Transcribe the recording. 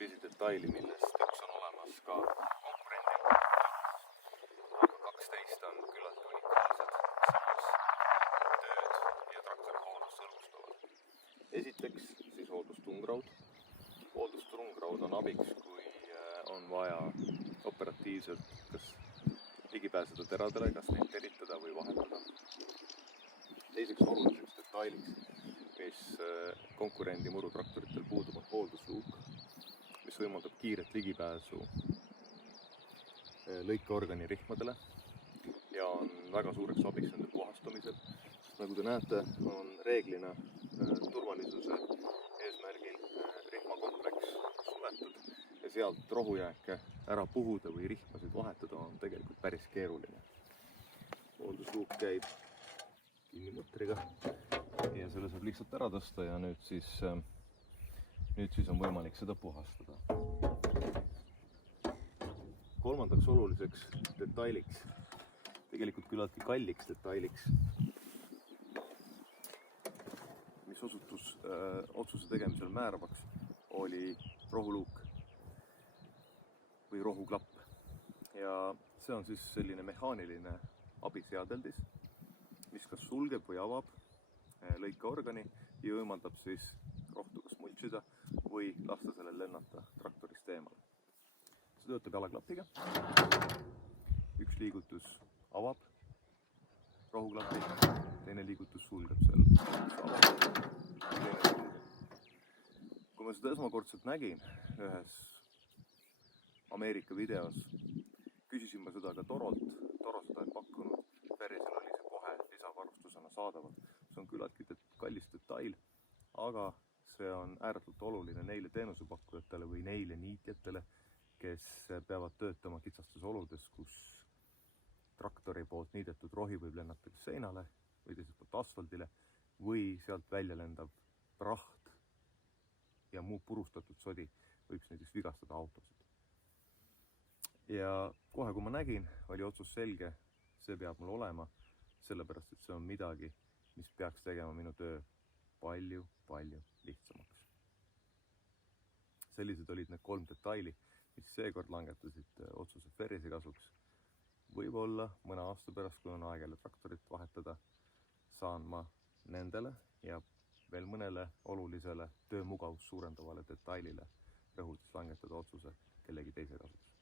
pisidetaili, millest üks on olemas ka konkurendil. Aga 12 on küllalt unikaalsed, samas tööd ja traktori hooldust hõlbustavad. Esiteks siis hooldustungraud. Hooldustungraud on abiks, kui on vaja operatiivselt kas ligi pääseda teradele, kas neid teritada või vahetada. Teiseks oluliseks detailiks, mis konkurendi murutraktoritel puudub, on hooldusluuk, mis võimaldab kiiret ligipääsu lõikeorgani rihmadele ja on väga suureks abiks nende puhastamisel. Nagu te näete, on reeglina turvalisuse eesmärgil rihmakompleks suletud ja sealt rohujääke ära puhuda või rihmasid vahetada on tegelikult päris keeruline. Hooldusluuk käib kinnimutriga ja selle saab lihtsalt ära tõsta ja nüüd siis on võimalik seda puhastada. Kolmandaks oluliseks detailiks, tegelikult küllaltki kalliks detailiks, mis osutus otsuse tegemisel määravaks, oli rohuluuk või rohuklapp. Ja see on siis selline mehaaniline abiseadeldis, mis kas sulgeb või avab lõikeorgani ja võimaldab siis rohtu kas mulčida või lasta sellel lennata traktorist eemale. See töötab jalaklapiga. Üks liigutus avab rohuklapi, teine liigutus sulgeb selle. Kui ma seda esmakordselt nägin ühes Ameerika videos, küsisin ma seda ka Torolt. Toro seda ei pakkunud, Ferrisel oli see kohe lisavarustusena saadaval. See on küllaltki kallis detail, aga see on ääretult oluline neile teenusepakkujatele või neile niitjatele, kes peavad töötama kitsastes oludes, kus traktori poolt niidetud rohi võib lennata seinale või teiselt poolt asfaldile või sealt välja lendav praht ja muu purustatud sodi võiks näiteks vigastada autosid. Ja kohe, kui ma nägin, oli otsus selge, see peab mul olema, sellepärast, et see on midagi, mis peaks tegema minu töö palju lihtsamaks. Sellised olid need 3 detaili, mis seekord langetasid otsuse Ferrise kasuks. Võib-olla mõne aasta pärast, kui on aeg jälle traktorit vahetada, saan ma nendele ja veel mõnele olulisele töömugavust suurendavale detailile rõhudes langetada otsuse kellegi teise kasuks.